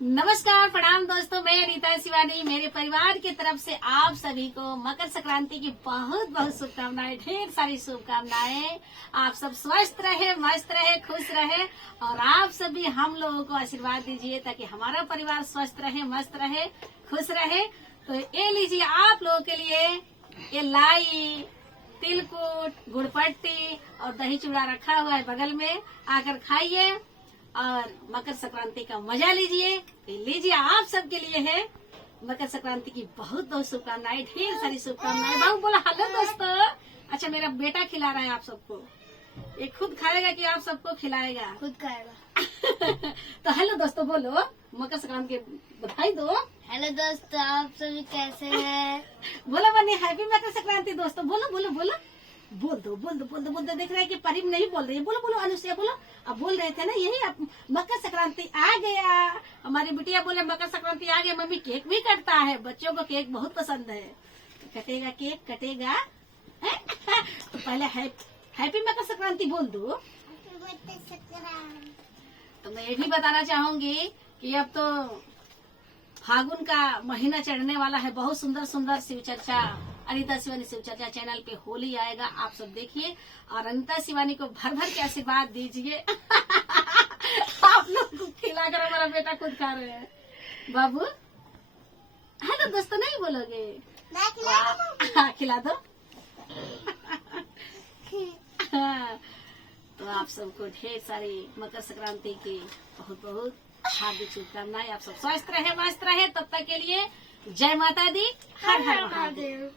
नमस्कार, प्रणाम दोस्तों। मैं रीता शिवानी, मेरे परिवार की तरफ से आप सभी को मकर संक्रांति की बहुत बहुत शुभकामनाएं, ढेर सारी शुभकामनाएं। आप सब स्वस्थ रहे, मस्त रहे, खुश रहे और आप सभी हम लोगों को आशीर्वाद दीजिए ताकि हमारा परिवार स्वस्थ रहे, मस्त रहे, खुश रहे। तो ये लीजिए आप लोगों के लिए ये लाई, तिलकुट, गुड़पट्टी और दही चूड़ा रखा हुआ है बगल में, आकर खाइए और मकर संक्रांति का मजा लीजिए। लीजिए आप सबके लिए है मकर संक्रांति की बहुत बहुत शुभकामनाएं, ढेर सारी शुभकामनाएं। बाबू बोला हेलो दोस्तों। अच्छा, मेरा बेटा खिला रहा है आप सबको। ये खुद खाएगा कि आप सबको खिलाएगा? खुद खाएगा। तो हेलो दोस्तों बोलो, मकर संक्रांति की बधाई दो। हेलो दोस्तों, आप सभी कैसे हैं? बोलो बनी, हैप्पी मकर संक्रांति दोस्तों। बोलो बोलो बोलो, बोल दो बोल दो बोल दो बोल दो। देख रहे हैं कि परिम नहीं बोल रही है। बोलो बोलो अनुष्या बोलो। अब बोल रहे थे ना यही, अब मकर संक्रांति आ गया। हमारी बिटिया बोले मकर संक्रांति आ गया, मम्मी केक भी कटता है। बच्चों को केक बहुत पसंद है। कटेगा केक, कटेगा। तो पहले हैप्पी मकर संक्रांति बोल दो। तो मैं ये भी बताना चाहूंगी कि अब तो फागुन का महीना चढ़ने वाला है। बहुत सुंदर सुंदर शिव चर्चा, अनीता शिवानी शिव चर्चा चैनल पे होली आएगा, आप सब देखिए और अनीता शिवानी को भर भर के आशीर्वाद दीजिए। आप लोग को खिलाकर हमारा बेटा खुद खा रहे हैं। बाबू हेलो दोस्तों नहीं बोलोगे? हाँ, खिला दो। तो आप सबको ढेर सारी मकर संक्रांति की बहुत बहुत हार्दिक शुभकामनाएं। आप सब स्वस्थ रहे, मस्त रहे। तब तक के लिए जय माता दी, हर हर महादेव।